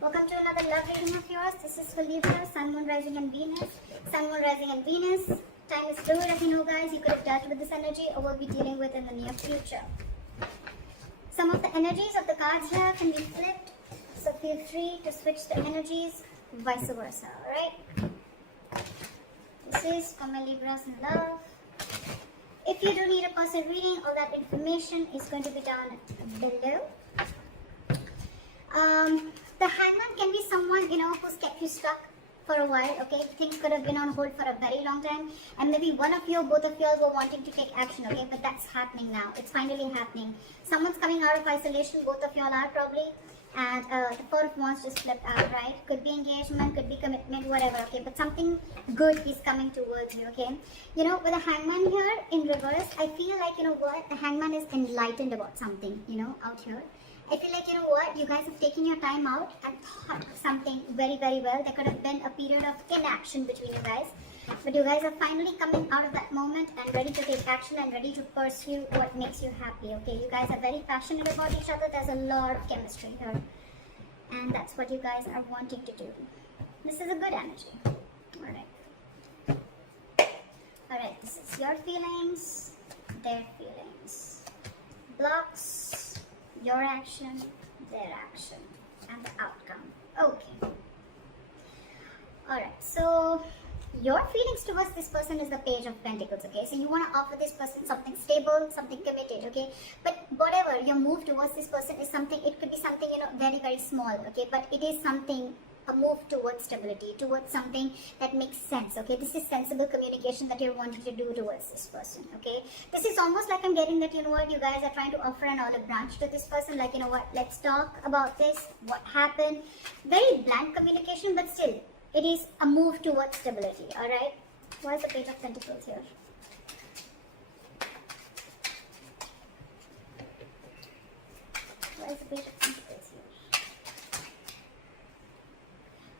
Welcome to another love reading of yours. This is for Libra, Sun, Moon, Rising and Venus. Sun, Moon, Rising and Venus. Time is fluid, as you know, guys. You could have dealt with this energy or will be dealing with in the near future. Some of the energies of the cards here can be flipped, so feel free to switch the energies, vice versa, alright? This is for my Libras in love. If you do need a personal reading, all that information is going to be down below. The hangman can be someone, who's kept you stuck for a while, okay? Things could have been on hold for a very long time, and maybe one of you or both of you all were wanting to take action, okay? But that's happening now. It's finally happening. Someone's coming out of isolation, both of you all are probably, and the Four of Wands just flipped out, right? Could be engagement, could be commitment, whatever, okay? But something good is coming towards you, okay? With the hangman here in reverse, I feel like, the hangman is enlightened about something, out here. I feel like, you guys have taken your time out and thought of something very, very well. There could have been a period of inaction between you guys. But you guys are finally coming out of that moment and ready to take action and ready to pursue what makes you happy, okay? You guys are very passionate about each other. There's a lot of chemistry here. And that's what you guys are wanting to do. This is a good energy. Alright, this is your feelings, their feelings. Blocks. Your action, their action, and the outcome. Okay. Alright, so your feelings towards this person is the Page of Pentacles, okay? So you want to offer this person something stable, something committed, okay? But whatever your move towards this person is something, it could be something, very, very small, okay? But it is something, a move towards stability, towards something that makes sense, okay? This is sensible communication that you're wanting to do towards this person, okay? This is almost like I'm getting that, you guys are trying to offer an olive branch to this person, like, let's talk about this, what happened. Very blunt communication, but still, it is a move towards stability, alright? Why is the Page of Pentacles here? Why is the Page of Pentacles here?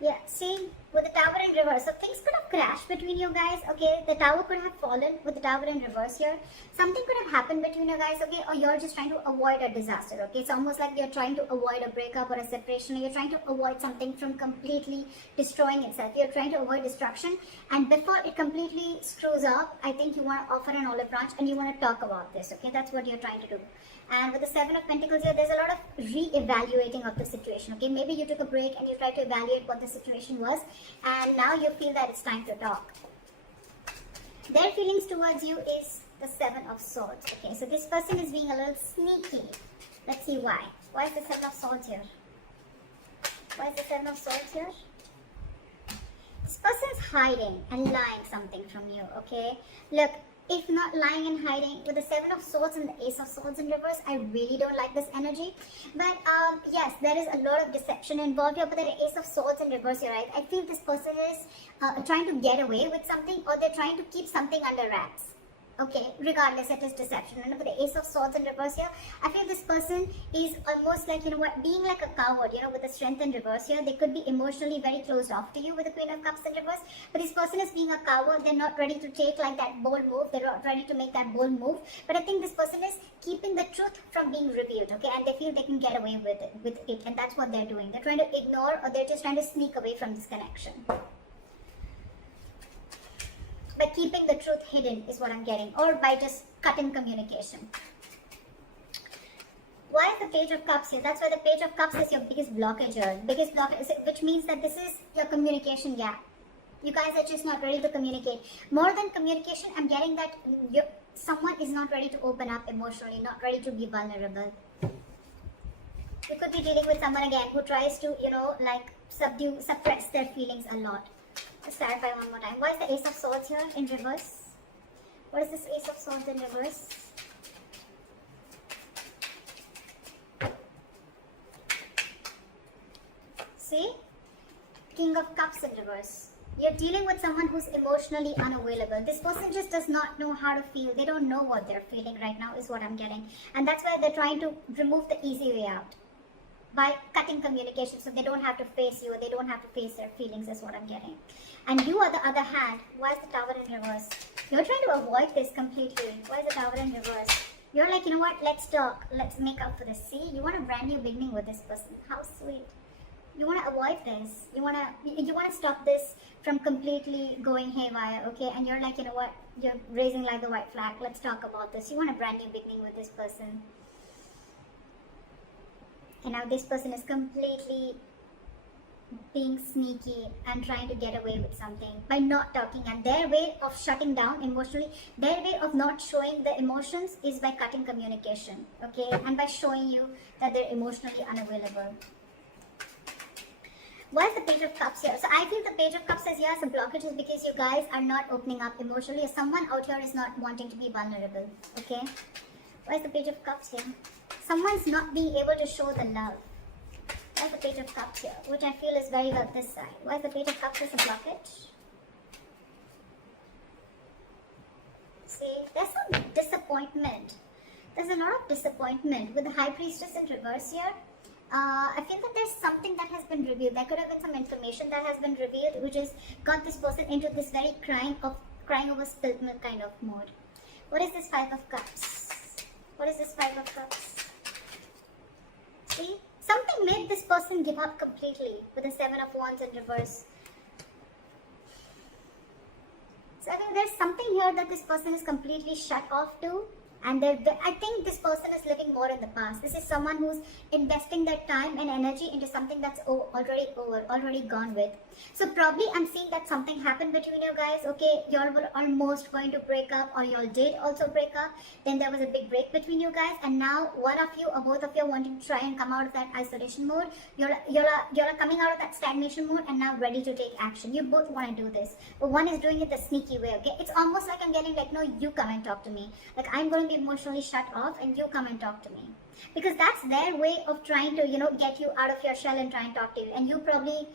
Yeah, see, with the Tower in reverse, so things could have crashed between you guys, okay? The Tower could have fallen with the Tower in reverse here. Something could have happened between you guys, okay? Or you're just trying to avoid a disaster, okay? It's almost like you're trying to avoid a breakup or a separation, or you're trying to avoid something from completely destroying itself. You're trying to avoid destruction, and before it completely screws up, I think you want to offer an olive branch and you want to talk about this, okay? That's what you're trying to do. And with the Seven of Pentacles here, there's a lot of re-evaluating of the situation, okay? Maybe you took a break and you tried to evaluate what the situation was, and now you feel that it's time to talk. Their feelings towards you is the Seven of Swords, okay? So this person is being a little sneaky. Let's see why. Why is the Seven of Swords here? Why is the Seven of Swords here? This person's hiding and lying something from you, okay? Look, if not lying and hiding, with the Seven of Swords and the Ace of Swords in reverse, I really don't like this energy. But yes, there is a lot of deception involved here, but the Ace of Swords in reverse, you're right. I feel this person is trying to get away with something, or they're trying to keep something under wraps. Okay, regardless, it is deception. And with the Ace of Swords in reverse here, I feel this person is almost like, being like a coward, with the Strength in reverse here. They could be emotionally very closed off to you with the Queen of Cups in reverse. But this person is being a coward. They're not ready to take like that bold move. They're not ready to make that bold move. But I think this person is keeping the truth from being revealed, okay? And they feel they can get away with it. And that's what they're doing. They're trying to ignore, or they're just trying to sneak away from this connection. By keeping the truth hidden is what I'm getting, or by just cutting communication. Why is the Page of Cups here? That's why the Page of Cups is your biggest blockage here. Biggest blockage, which means that this is your communication gap. You guys are just not ready to communicate. More than communication, I'm getting that someone is not ready to open up emotionally, not ready to be vulnerable. You could be dealing with someone again who tries to, suppress their feelings a lot. Let's clarify one more time. Why is the Ace of Swords here in reverse? What is this Ace of Swords in reverse? See? King of Cups in reverse. You're dealing with someone who's emotionally unavailable. This person just does not know how to feel. They don't know what they're feeling right now is what I'm getting. And that's why they're trying to remove the easy way out. By cutting communication, so they don't have to face you, or they don't have to face their feelings is what I'm getting. And you, on the other hand, why is the Tower in reverse? You're trying to avoid this completely. Why is the Tower in reverse? You're like, let's talk, let's make up for this. See, you want a brand new beginning with this person. How sweet. You want to avoid this. You want to stop this from completely going haywire, okay? And you're like, you know what? You're raising like the white flag. Let's talk about this. You want a brand new beginning with this person. And now this person is completely being sneaky and trying to get away with something by not talking, and their way of shutting down emotionally, their way of not showing the emotions is by cutting communication, okay, and by showing you that they're emotionally unavailable. Why is the Page of Cups here? So I feel the Page of Cups says yes, some blockages because you guys are not opening up emotionally, or someone out here is not wanting to be vulnerable, okay? Why is the Page of Cups here? Someone's not being able to show the love. Why is the Page of Cups here? Which I feel is very well this side. Why is the Page of Cups as a blockage? See, there's some disappointment. There's a lot of disappointment with the High Priestess in reverse here. I feel that there's something that has been revealed. There could have been some information that has been revealed, which has got this person into this very crying over spilled milk kind of mode. What is this Five of Cups? What is this Five of Cups? See? Something made this person give up completely with the Seven of Wands in reverse. So I think there's something here that this person is completely shut off to. And I think this person is living more in the past. This is someone who's investing their time and energy into something that's already gone with. So probably I'm seeing that something happened between you guys. Okay, y'all were almost going to break up, or y'all did also break up. Then there was a big break between you guys, and now one of you or both of you wanting to try and come out of that isolation mode. You're coming out of that stagnation mode and now ready to take action. You both want to do this, but one is doing it the sneaky way. Okay, it's almost like I'm getting like, no, you come and talk to me. Like I'm going to be emotionally shut off and you come and talk to me, because that's their way of trying to, get you out of your shell and try and talk to you. And you probably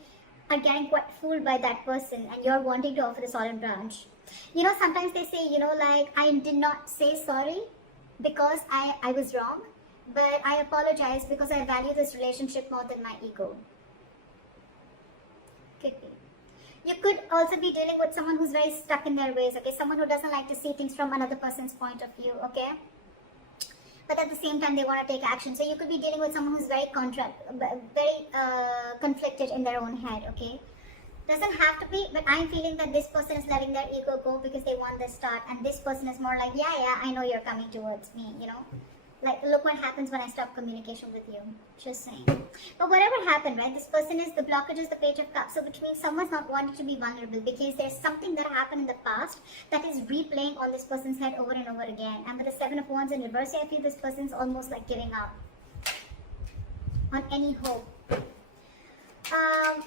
are getting quite fooled by that person, and you're wanting to offer this olive branch. Sometimes they say, like, I did not say sorry because I was wrong, but I apologize because I value this relationship more than my ego. Could be. You could also be dealing with someone who's very stuck in their ways, okay? Someone who doesn't like to see things from another person's point of view, okay? But at the same time, they want to take action. So you could be dealing with someone who's very conflicted in their own head, okay? Doesn't have to be, but I'm feeling that this person is letting their ego go because they want the start. And this person is more like, yeah, I know you're coming towards me, Like, look what happens when I stop communication with you. Just saying. But whatever happened, right? This person is, the blockage is the Page of Cups. So which means someone's not wanting to be vulnerable because there's something that happened in the past that is replaying on this person's head over and over again. And with the Seven of Wands in reverse, I feel this person's almost like giving up on any hope.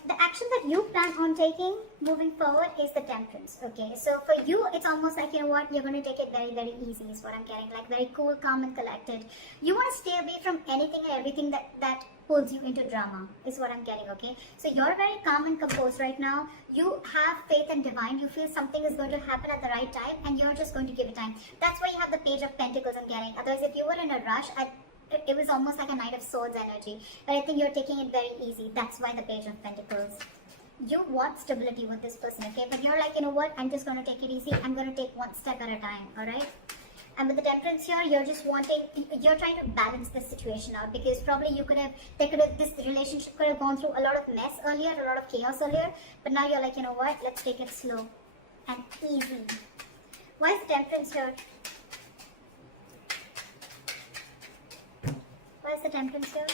The action that you plan on taking moving forward is the Temperance, okay? So for you, it's almost like, you're going to take it very, very easy is what I'm getting, like very cool, calm and collected. You want to stay away from anything and everything that pulls you into drama is what I'm getting, okay? So you're very calm and composed right now. You have faith in divine. You feel something is going to happen at the right time, and you're just going to give it time. That's why you have the Page of Pentacles I'm getting. Otherwise, if you were in a rush, it was almost like a Knight of Swords energy. But I think you're taking it very easy. That's why the Page of Pentacles. You want stability with this person, okay? But you're like, you know what? I'm just going to take it easy. I'm going to take one step at a time, alright? And with the Temperance here, you're trying to balance this situation out, because probably this relationship could have gone through a lot of mess earlier, a lot of chaos earlier. But now you're like, you know what? Let's take it slow and easy. Why is the Temperance here? Why is the Temperance here?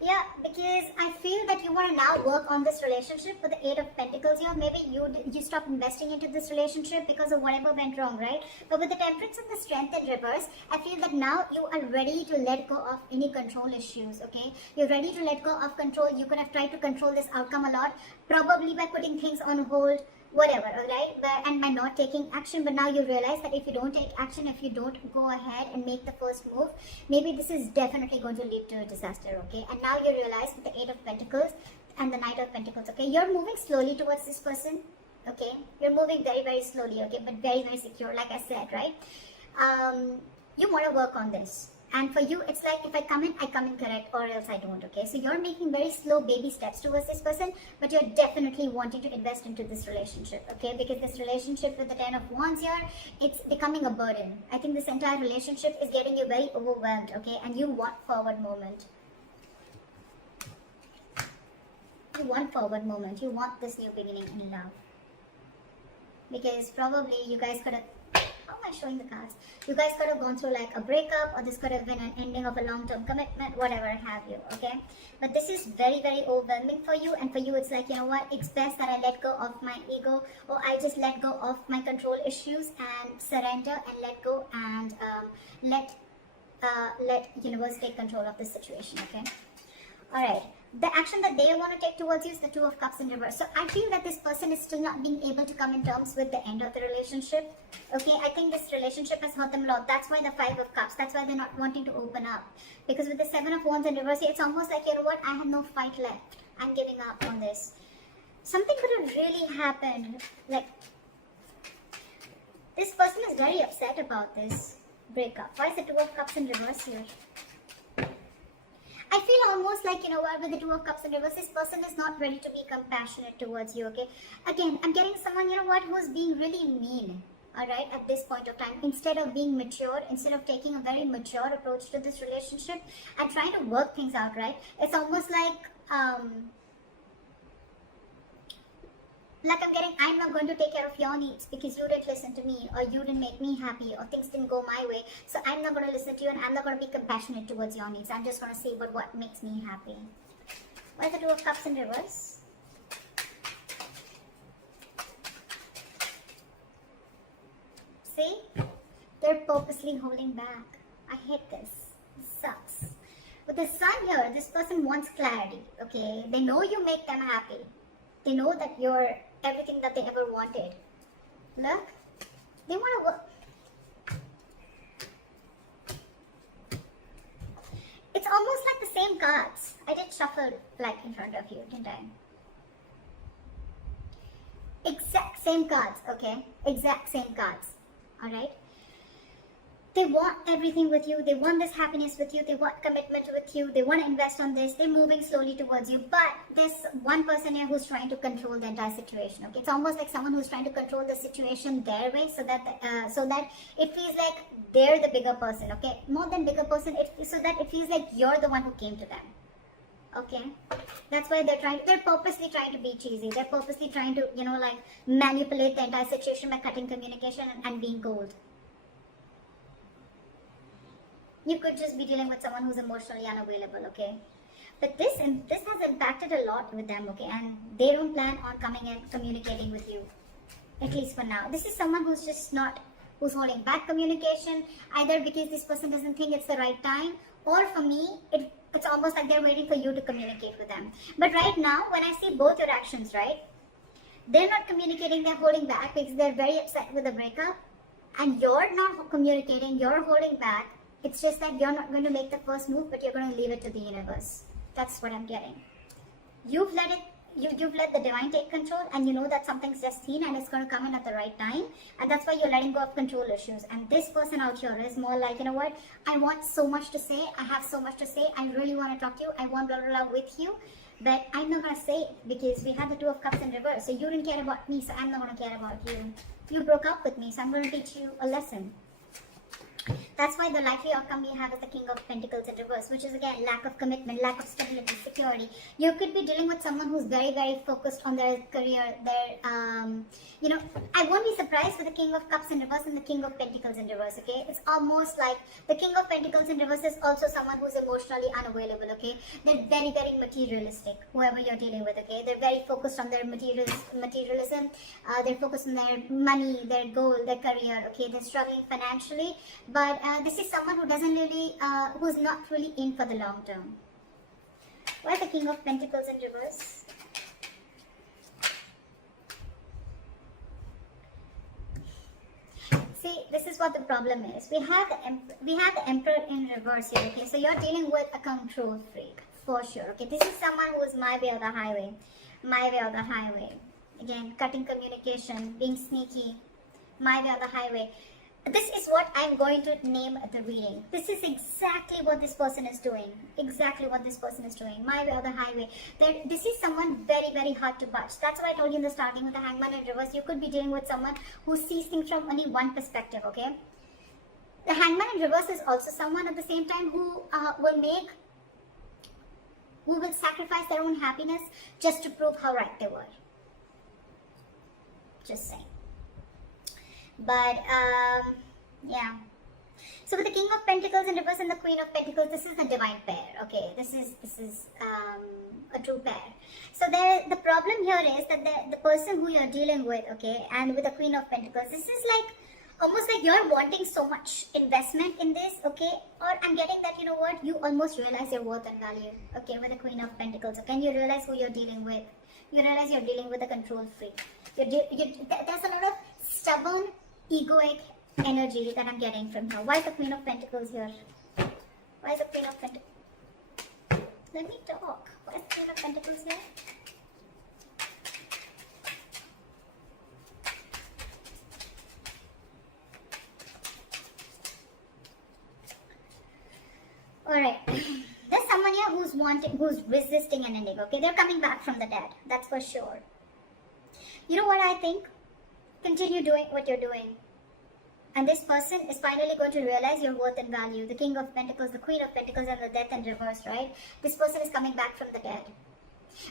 Yeah, because I feel that you want to now work on this relationship with the Eight of Pentacles here. Maybe you stop investing into this relationship because of whatever went wrong, right? But with the Temperance and the Strength in reverse, I feel that now you are ready to let go of any control issues, okay? You're ready to let go of control. You could have tried to control this outcome a lot, probably by putting things on hold, whatever, alright, and by not taking action. But now you realize that if you don't take action, if you don't go ahead and make the first move, maybe this is definitely going to lead to a disaster, okay? And now you realize with the Eight of Pentacles and the Knight of Pentacles, okay, you're moving slowly towards this person, okay? You're moving very, very slowly, okay, but very, very secure, like I said, right? You want to work on this. And for you, it's like, if I come in correct, or else I don't, okay? So you're making very slow baby steps towards this person, but you're definitely wanting to invest into this relationship, okay? Because this relationship with the Ten of Wands here, it's becoming a burden. I think this entire relationship is getting you very overwhelmed, okay? And you want forward movement. You want forward movement. You want this new beginning in love. Because probably you guys could have, how am I showing the cards? You guys could have gone through like a breakup, or this could have been an ending of a long-term commitment, whatever have you, okay? But this is very, very overwhelming for you, and for you it's like, you know what, it's best that I let go of my ego, or I just let go of my control issues and surrender and let go, and let universe take control of this situation, okay? Alright, the action that they want to take towards you is the Two of Cups in reverse. So I feel that this person is still not being able to come in terms with the end of the relationship. Okay, I think this relationship has hurt them a lot. That's why the Five of Cups. That's why they're not wanting to open up. Because with the Seven of Wands in reverse, it's almost like, you know what, I have no fight left. I'm giving up on this. Something could have really happened. Like, this person is very upset about this breakup. Why is the Two of Cups in reverse here? I feel almost like, you know what, with the Two of Cups in reverse, this person is not ready to be compassionate towards you, okay? Again, I'm getting someone, you know what, who's being really mean, alright, at this point of time. Instead of being mature, instead of taking a very mature approach to this relationship and trying to work things out, right? It's almost like I'm getting, I'm not going to take care of your needs because you didn't listen to me, or you didn't make me happy, or things didn't go my way. So I'm not going to listen to you, and I'm not going to be compassionate towards your needs. I'm just going to say what makes me happy. Why is the Two of Cups in reverse? See? They're purposely holding back. I hate this. This sucks. With the Sun here, this person wants clarity, okay? They know you make them happy. They know that you're everything that they ever wanted. Look, they want to work. It's almost like the same cards. I did shuffle like in front of you, didn't I? Exact same cards, okay? Exact same cards, alright? They want everything with you. They want this happiness with you. They want commitment with you. They want to invest on this. They're moving slowly towards you. But there's one person here who's trying to control the entire situation. Okay, it's almost like someone who's trying to control the situation their way, so that it feels like they're the bigger person. Okay, more than bigger person, so that it feels like you're the one who came to them. Okay, that's why they're purposely trying to be cheesy. They're purposely trying to, you know, like manipulate the entire situation by cutting communication and being cold. You could just be dealing with someone who's emotionally unavailable, okay? But this has impacted a lot with them, okay? And they don't plan on coming and communicating with you, at least for now. This is someone who's just who's holding back communication, either because this person doesn't think it's the right time, or for me, it's almost like they're waiting for you to communicate with them. But right now, when I see both your actions, right? They're not communicating, they're holding back because they're very upset with the breakup. And you're not communicating, you're holding back. It's just that you're not going to make the first move, but you're going to leave it to the universe. That's what I'm getting. You've let the divine take control, and you know that something's destined and it's going to come in at the right time. And that's why you're letting go of control issues. And this person out here is more like, you know what? I want so much to say. I have so much to say. I really want to talk to you. I want blah, blah, blah with you. But I'm not going to say it because we had the Two of Cups in reverse. So you didn't care about me, so I'm not going to care about you. You broke up with me, so I'm going to teach you a lesson. That's why the likely outcome we have is the King of Pentacles in reverse, which is again lack of commitment, lack of stability, security. You could be dealing with someone who's very, very focused on their career, you know, I won't be surprised with the King of Cups in reverse and the King of Pentacles in reverse, okay? It's almost like the King of Pentacles in reverse is also someone who's emotionally unavailable, okay? They're very, very materialistic, whoever you're dealing with, okay? They're very focused on their materialism. They're focused on their money, their goal, their career, okay? They're struggling financially, but this is someone who doesn't really, who's not really in for the long term. Why the King of Pentacles in reverse? See, this is what the problem is. We have the Emperor in reverse here, okay? So you're dealing with a control freak, for sure, okay? This is someone who is my way or the highway. My way or the highway. Again, cutting communication, being sneaky. My way or the highway. This is what I'm going to name the reading. This is exactly what this person is doing. Exactly what this person is doing. My way or the highway. This is someone very, very hard to budge. That's why I told you in the starting with the Hangman in reverse. You could be dealing with someone who sees things from only one perspective, okay? The Hangman in reverse is also someone at the same time who will make who will sacrifice their own happiness just to prove how right they were. Just saying. But yeah. So with the King of Pentacles in reverse and the Queen of Pentacles, this is the divine pair. Okay, this is a true pair. So the problem here is that the person who you're dealing with, okay, and with the Queen of Pentacles, this is like almost like you're wanting so much investment in this, okay, or I'm getting that, you know what, you almost realize your worth and value, okay, with the Queen of Pentacles, okay, and you realize who you're dealing with. You realize you're dealing with a control freak. There's a lot of stubborn, egoic energy that I'm getting from her. Why is the Queen of Pentacles here? Why is the Queen of Pentacles? Let me talk. Why is the Queen of Pentacles here? Alright. There's someone here who's resisting an ending, okay? They're coming back from the dead. That's for sure. You know what I think? Continue doing what you're doing. And this person is finally going to realize your worth and value. The King of Pentacles, the Queen of Pentacles, and the Death in reverse, right? This person is coming back from the dead.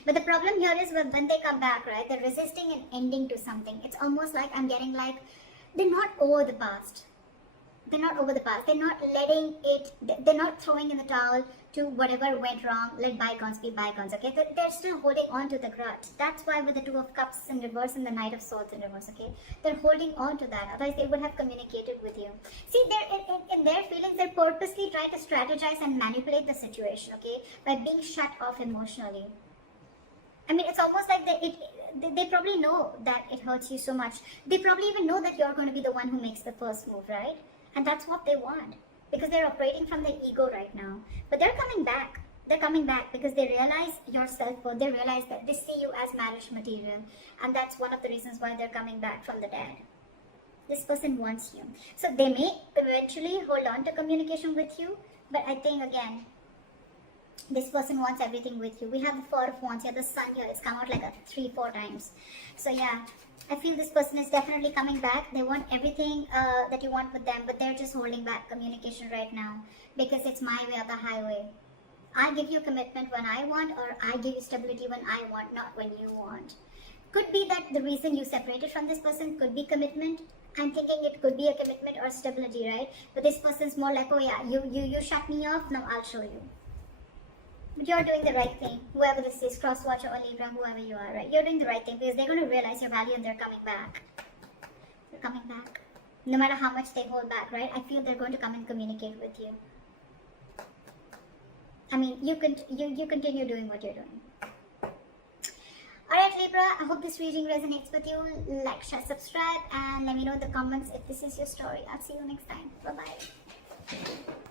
But the problem here is when they come back, right? They're resisting an ending to something. It's almost like I'm getting like, they're not over the past. They're not over the past. They're not letting it, they're not throwing in the towel to whatever went wrong. Let bygones be bygones, okay? They're still holding on to the grudge. That's why with the Two of Cups in reverse and the Knight of Swords in reverse, okay? They're holding on to that. Otherwise, they would have communicated with you. See, they're in their feelings, they're purposely trying to strategize and manipulate the situation, okay? By being shut off emotionally. I mean, it's almost like they probably know that it hurts you so much. They probably even know that you're going to be the one who makes the first move, right? And that's what they want, because they're operating from their ego right now. But they're coming back. They're coming back because they realize your self-worth. They realize that they see you as marriage material. And that's one of the reasons why they're coming back from the dead. This person wants you. So they may eventually hold on to communication with you. But I think, again, this person wants everything with you. We have the Four of Wands here. The Sun here. It's come out like 3-4 times. So yeah. I feel this person is definitely coming back. They want everything that you want with them, but they're just holding back communication right now because it's my way or the highway. I give you commitment when I want, or I give you stability when I want, not when you want. Could be that the reason you separated from this person could be commitment. I'm thinking it could be a commitment or stability, right? But this person's more like, oh yeah, you shut me off, now I'll show you. But you're doing the right thing. Whoever this is, cross watcher or Libra, whoever you are, right? You're doing the right thing because they're going to realize your value and they're coming back. They're coming back. No matter how much they hold back, right? I feel they're going to come and communicate with you. I mean, you continue doing what you're doing. Alright, Libra, I hope this reading resonates with you. Like, share, subscribe, and let me know in the comments if this is your story. I'll see you next time. Bye-bye.